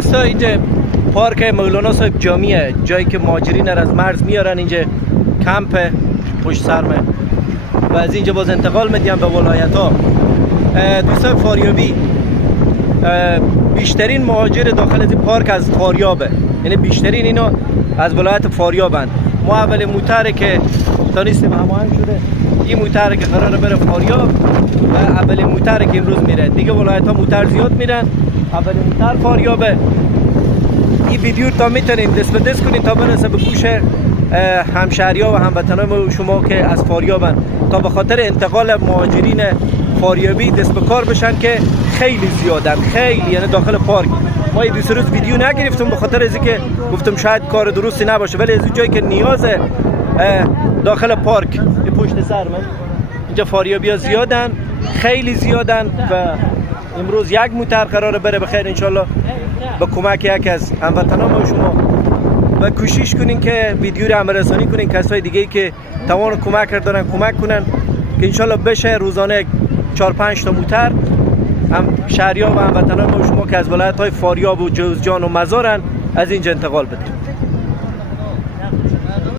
دوستا اینجا پارک مولانا صاحب جامیه، جایی که مهاجرین از مرز میارن اینجا کمپ پشت سرمه و از اینجا باز انتقال میدیم به ولایت ها. دوستان فاریابی بیشترین مهاجر داخل از این پارک از فاریابه، یعنی بیشترین اینا از ولایت فاریابن. ما اول موتره که تانیستیم هماهنگ شده، این موتره که قراره بره فاریاب و اول موتره که امروز میره دیگه. ولایت ها موتر زیاد میرن، اول موتر فاریابه. این ویدیو تا میتونین دست به دست کنین تا برسه به گوش همشهری‌ها و هموطنان شما که از فاریابن، تا به خاطر انتقال مهاجرین فاریابی دست به کار بشن که خیلی زیادن، خیلی، یعنی داخل پارک. ما این 2 روز ویدیو نگرفتم به خاطر از اینکه گفتم شاید کار درستی نباشه، ولی از جایی که نیازه داخل پارک پشت سر من اینجا فاریابی‌ها زیادن، خیلی زیادن و امروز یک موتر قراره بره بخیر انشالله با کمک یک از هموطنان شما. و کوشش کنین که ویدیو رو همه رسانی کنین، کسای دیگه ای که توان کمک دارن کمک کنن که انشالله بشه روزانه 4-5 تا موتر هم شهریان و هموطنان شما که از ولایت های فاریاب و جوزجان و مزارن از اینجا انتقال بده.